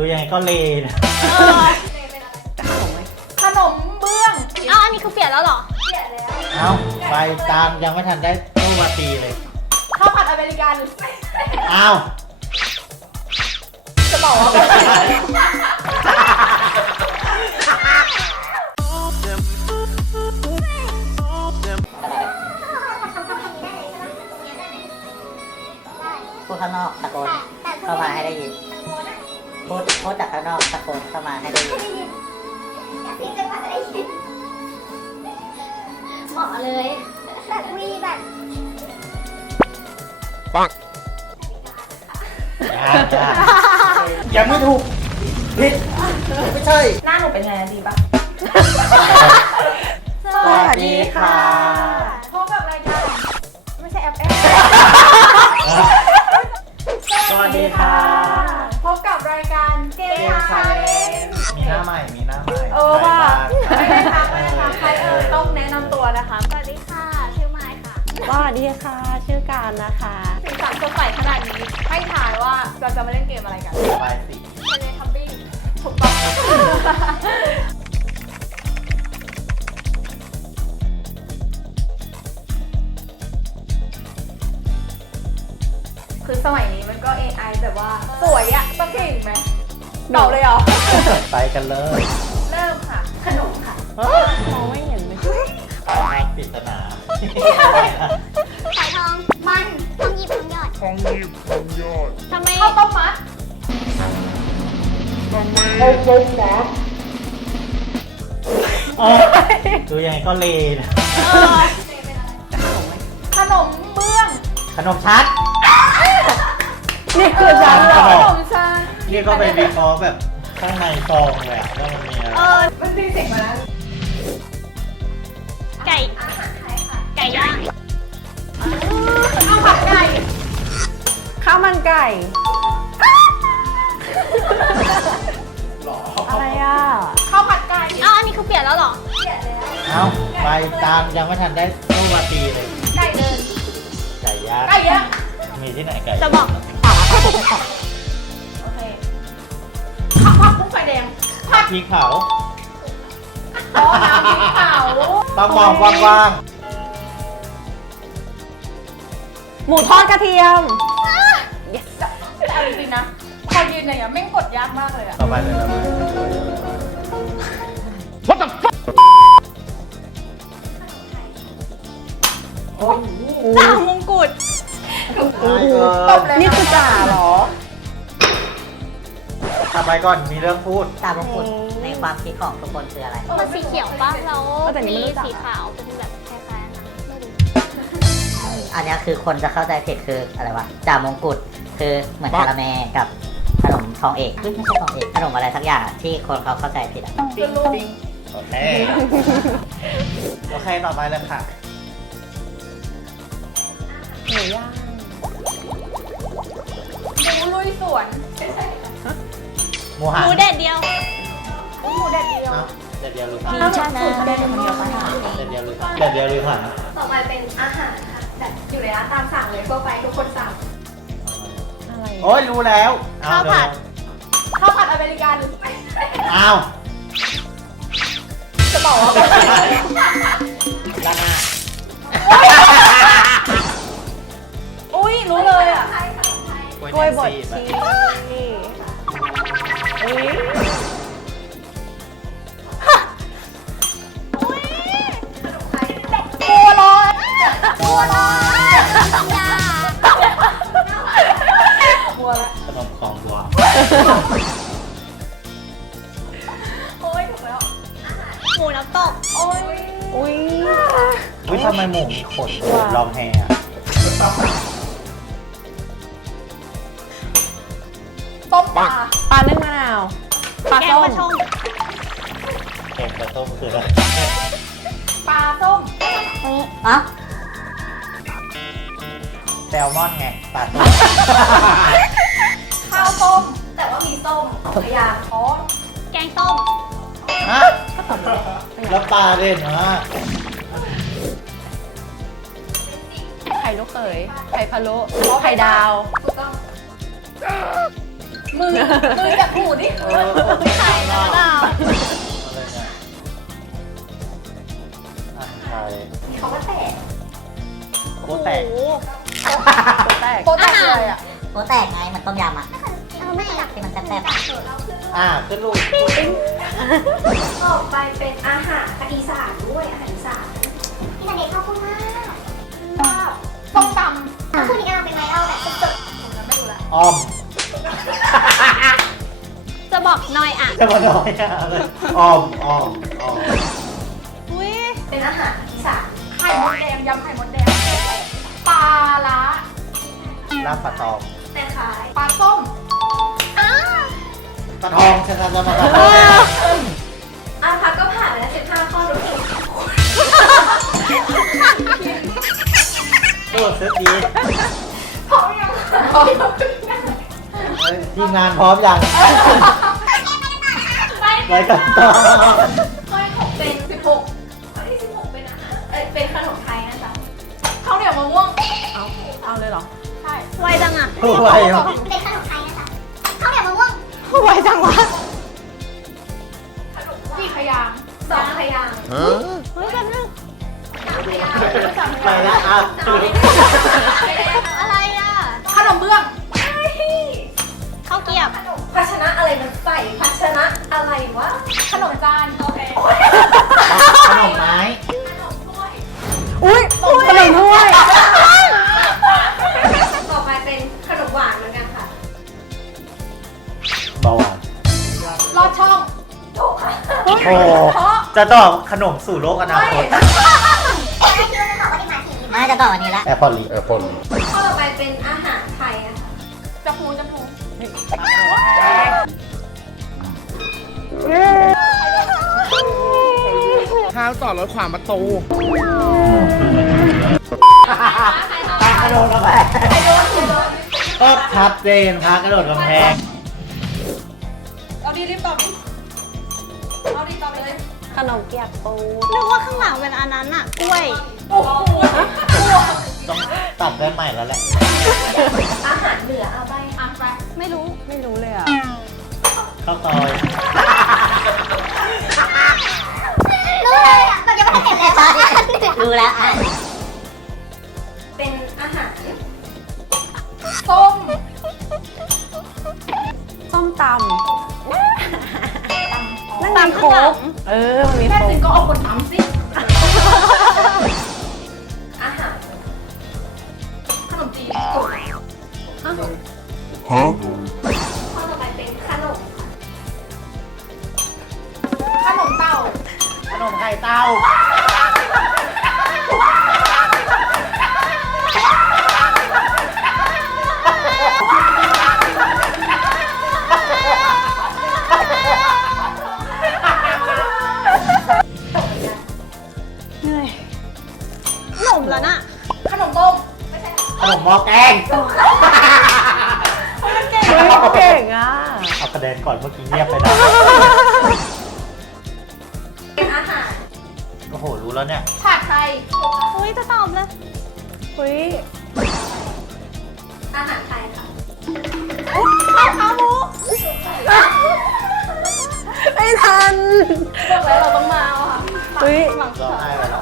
ดูยังไงก็เลนะเออขนมเบื้องอ้าวอันนี้คือเปลี่ยนแล้วเหรอ เอ้าไปตามยังไม่ทันได้ตู้มาตีเลย ข้าวผัดอเมริกัน เอ้าวจะบอกว่าพูดข้างนอกตะโกนเข้ามาให้ได้ยิน พูดพูดจากข้างนอกตะโกนเข้ามาให้ได้ยินเหมาะเลยแบบมีแบบอ่าจ้ายังไม่ถูกผิดไม่ใช่ หน้าหนูเป็นไงดีปะสวัสดีค่ะ นะนำตัวนะคะ สวัสดีค่ะ ชื่อไมค์ค่ะสวัสดีค่ะ ชื่อการนะคะสีสันสดใสขนาดนี้ให้ถ่ายว่าเราจะมาเล่นเกมอะไรกันปลายสีเทเลทับบิ้งถูกต้องคือสมัยนี้มันก็ AI แบบว่า สวยอะต้องเก่งไหมตอบเลยเหรอ ไปกันเลย เริ่มค่ะ ขนมค่ะมองไม่ เห็นเลยปริศนาสายทองมันทองหยิบทองหยอดทำไมข้าวต้มมัดเออดูยังไงก็เลนะเออขนมเบื้องขนมชัด นี่คือฉันเหรอขนมชานี่ก็เป็นวิเคราะห์แบบข้างในซองเลยอะว่ามันมีอะไร เออมันมีเสียงมาแล้ว ไก่ ไก่ย่างข้าวผัดไก่ข้าวมันไก่ อะไรอะ ข้าวผัดไก่อ้าวอันนี้คือเปลี่ยนแล้วเหรอ เอ้าไปตามยังไม่ทันได้ตู้มาตีเลย ไก่เดิน ไก่ย่างไก่ย่างมีที่ไหนไก่จะบอก โอเคข้าวผัดกุ้งไฟแดง ผัดพริกเผา อ๋อน้ำพริกเผา ต้องมองกว้างหมูทอดกระเทียมแต่เอาจริงๆนะพอยืนอย่างเงี้ยแม่งกดยากมากเลยอะๆต่อไปเลยต่อไปจ่ามงกุฎง่ายเกิตนบเลยนี่คือจ่าเหรอ ต่อไปก่อนมีเรื่องพูด ตามมงกุฎในความคิดของทุกคนคืออะไร มันสีเขียวปะแล้วเออแต่นี่มีไม่รู้จักสีขาวเป็นแบบคล้ายๆนะไม่รู้อันเนี้ยคือคนจะเข้าใจผิดคืออะไรวะจ่ามงกุฎคือเหมือนคาราเมลกับขนมทองเอกเฮ้ยไม่ใช่ทองเอกขนมอะไรสักอย่างอะที่คนเขาเข้าใจผิดอะปิ้งปิ้งโอเค โอเค ต่อไปเลยค่ะ หมูย่างหมูลุยสวน หมูหันหมูเด็ดเดียวหมูแดดเดียวเอ้าเด็ดเดียวหรือหันมีชนะเด็ดเดียวหรือหันเด็ดเดียวหรือหันเด็ดเดียวหรือหันต่อไปเป็นอาหารค่ะแบบอยู่ในร้านตามสั่งเลยทั่วไปทุกคนสั่งอะไรโอ้ยรู้แล้วเอข้าวผัด ข้าวผัดอเมริกันอ้าวจะบอกว่าด้านหน้าอุ้ยรู้เลยอะ กล้วยบดชีชี อุ้ยบัวลอยบัวลอยยาบัวละขนมของบัวโอ้ยถูกแล้วหมูน้ำตก โอ้ยอุ้ยอุ้ยทำไมหมูมีขนลองแฮอะต้มปลา แกงส้ปลามชงเค็มกระต้มคืออะไรปลาส้มอะแซลมอนไงปลาต้มข้าวต้ม แต่ว่ามีส้มพยางอ๋อแกงต้มฮะแล้วปลาเด่นมากไข่ลูกเขยไข่พะโล้ไข่ดาวถูกต้อง มือมือจับหูดิเออไข่แล้วดาวอะไรเนี่ยอะไข่เขาก็แตกโคแตกแตกโปแตกเลยอะโป๊แตกไงเหมันต้มยำอะเออไม่อยากที่มันแซ่บๆอะอะขึ้นลูกต่อไปเป็นอาหารอีสานด้วยอาหารอีสานพี่นันเด็กชอบพูดมากก็ส้มตพูดอีกอันเป็นไงเอาแบบสุดำไม่รู้ละอ้อมจะ บอกหน่อยอะจะมาน้อยอะเลยอ้อมอ้อมอ้อมอุ้ยเป็นอาหารอีสานไข่มดแดงยำไข่มดแดงปลาล้าลาบปลาตองแต่ขายปลาส้มปลาทองชนะจะมาปลาทองอาพักก็ผ่านไปแล้ว15ข้อรู้สึกโอ้เซตดีพร้อมยังเฮ้ยทีมงานพร้อมยัง ไปไปกันต่อข้อที่หกเป็น16ข้อที่16เป็นอาหารเอ้ยเป็นขนมไทยนะจ๊ะข้าวเหนียวมะม่วงเอาเอาเลยเหรอ ใช่ไวจังอะโอ้ไวอะๆเป็นขนมไทยนะจ๊ะข้าวเหนียวมะม่วงไวจังวะขนมกี่พยางค์สองพยางค์เฮ้ยแป๊บนึงสามพยางค์สามพไปยางค์แล้วอะอะไรอะ ขนมเบื้องข้าวเกรียบขนมภาชนะอะไรมันใส่ภาชนะ อะไรวะ ขนมจานโอเคขนมไม้ขนมถ้วยอุ้ยขนมถ้วย ต่อไปเป็นขนมหวานเหมือนกันค่ะ เบาหวานลอดช่องถูกค่ะโอ้จะตอบขนมสู่โลกอนาคตไม่คิดว่าจะตอบว่าที่มาทีน่าจะตอบอันนี้ละแอร์พอร์ตลีแอร์พอร์ตข้อต่อไปเป็นอาหารไทยนะคะจับหูจับหู ข้าวจอดรถขวางประตู กระโดดกำแพงก็ชัดเจนครับกระโดดกำแพงเอาดีรีบตอบดิเอาดีตอบเลยขนมเกี๊ยวปูนึกว่าข้างหลังเป็นอันนั้นอะกล้วย โอ้โหต้องตัดแว่นใหม่แล้วแหละอาหารเหนือเอาไปอะไปไม่รู้ไม่รู้เลยอะข้าวซอย เลยอะแบบยังไม่ทันเห็นเลยว่ารู้แล้วอะเป็นอาหารส้มส้มตำนั่นตามมีข้างโค้หลักงเออ มันมีแม่โค้ถึกงก็เอาคนทำสิ อาหารขนมจีนข้ ขนมไข่เต้าเหนื่อยขนมแล้วน่ะขนมต้มไม่ใช่ขนมหม้อแกงเฮ้ยเก่งอะ เอาคะแนนก่อนเมื่อกี้เงียบไปนะเป็นอาหาร โอ้โห รู้แล้วเนี่ย ผัดไทย อุ้ยจะตอบเลยเฮ้ยอาหารไทยค่ะข้าวขาหมูไม่ทันบอกแล้วเราต้องมาเอาค่ะเฮ้ยร้องไห้ไปแล้ว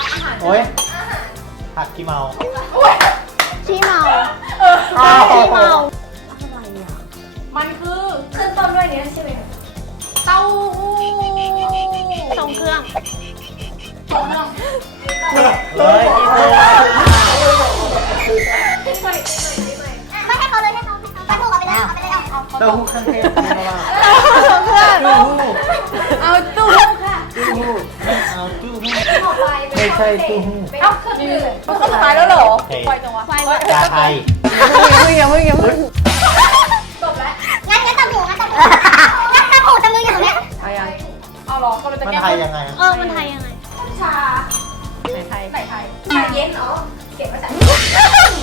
อาหารโอ้ยผักขี้เมาขี้เมาเออขี้เมามันคือขึ้นต้นด้วยเนี้ยใช่ไหมคะ เต้าหู้ทรงเครื่องต้มยำเลยอีกเลยไม่ไม่ไม่ไม่ให้เขาเลยให้เขาให้เขาไปถูกเอาไปเลยเอาไปเลยเอาเอาเต้าหู้เครื่องเทศมีมาทรงเครื่องเต้าหู้เอาตู้ค่ะตู้หู้เอาตู้หู้ต่อไปเป็นไม่ใช่ตู้หู้เอาเครื่องดื่มต้องสุดท้ายแล้วเหรอโอเคปล่อยจังวะไฟหมดชาไทยอย่าเพิ่งอย่าเพิ่งอย่าเพิ่ง มันแก้ไทยยังไงอะเออมันไทยยังไง ชาไหนไทยไหนไทยชาเย็นอ๋อเก็บไว้ใส่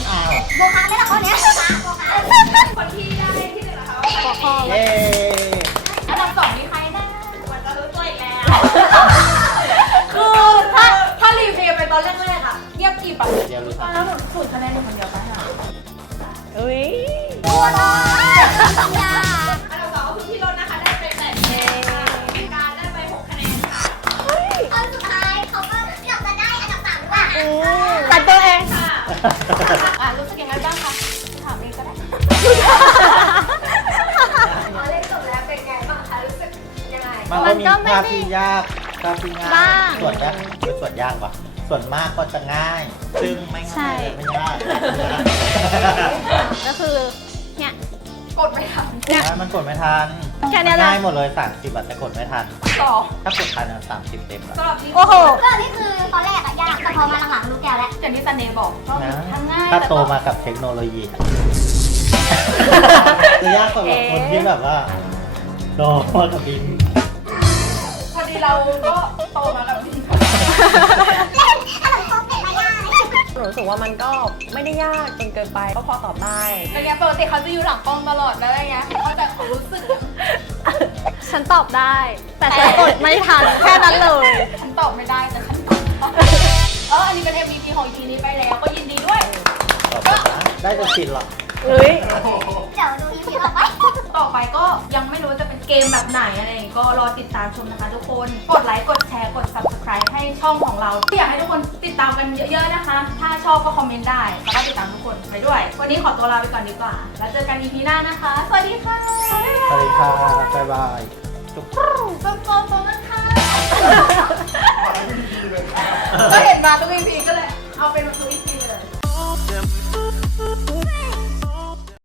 อ้าวโบคะไม่ละข้อเนี้ยโบคะโบคะคนที่ได้ที่หนึ่งนะคะบอกคอเย้อันดับสองมีใครได้มันจะรู้ตัวอีกแล้ว คือถ้าถ้ารีเพลย์ไปตอนแรกๆอะเงียบกริบอะเดี๋ยวรู้ตอนนั้นหนูสูตรคะแนนอยู่คนเดียวไปค่ะเฮ้ยอ่ะรู้สึกยังไงบ้างคะถามเองก็ได้พอเล่นจบแล้วเป็นไงบ้างคะรู้สึกยังไง มันก็มีภาพที่ยากภาพที่ง่ายบ้าง ส่วนยากคือส่วนยากกว่า ส่วนมากก็จะง่าย ซึ่งไม่ง่ายเลยไม่ยากก็คือ เนี่ย กดไปทแล้วมันกดไม่ทันแค่เนี้ยแหละง่ายหมดเลย30บาทแต่กดไม่ทันำต่อถ้ากดทันอะ30เต็มแล้ว สำหรับนี้ โอ้โห ก็นี่คือตอนแรก อย่างที่ซันเดย์บอกก็นะทั้งง่ายถ้าแต่โตก็มากับเทคโนโลยีอะจะยากสำหรับคนที่แบบว่าโตมากับบินพอดีเราก็โตมากับดินขนมครกเป็ดมายากหนูรู้สึกว่ามันก็ไม่ได้ยากจนเกินไปก็พอตอบได้แล้วเนี้ยปกติเขาจะอยู่หลังกล้องตลอดแล้วอะไรเงี้ยเขาแต่เขารู้สึกอะฉันตอบได้ แต่ฉันกดไม่ทันแค่นั้นเลย ฉันตอบไม่ได้แต่ฉันตอบ เอออันนี้เป็น MVP ของ EP นี้ไปแล้วก็ยินดีด้วยตอบไปนะได้จะชินหรอกเฮ้ย เดี๋ยวดูอีพีต่อไปต่อไปก็ยังไม่รู้ว่าจะเป็นเกมแบบไหนอะไรอย่างงี้ก็รอติดตามชมนะคะทุกคน กดไลค์ กดแชร์ กด subscribe ให้ช่องของเราอยากให้ทุกคนติดตามกันเยอะๆนะคะ ถ้าชอบก็คอมเมนต์ได้ แล้วก็ติดตามทุกคนไปด้วย วันนี้ขอตัวลาไปก่อนดีกว่า แล้วเจอกัน EP หน้านะคะ สวัสดีค่ะสวัสดีค่ะบ๊ายบาย จุ๊บส้มโตโตนะคะ ก็เห็นมาทุก EP ก็เลยเอาเป็นทุก EP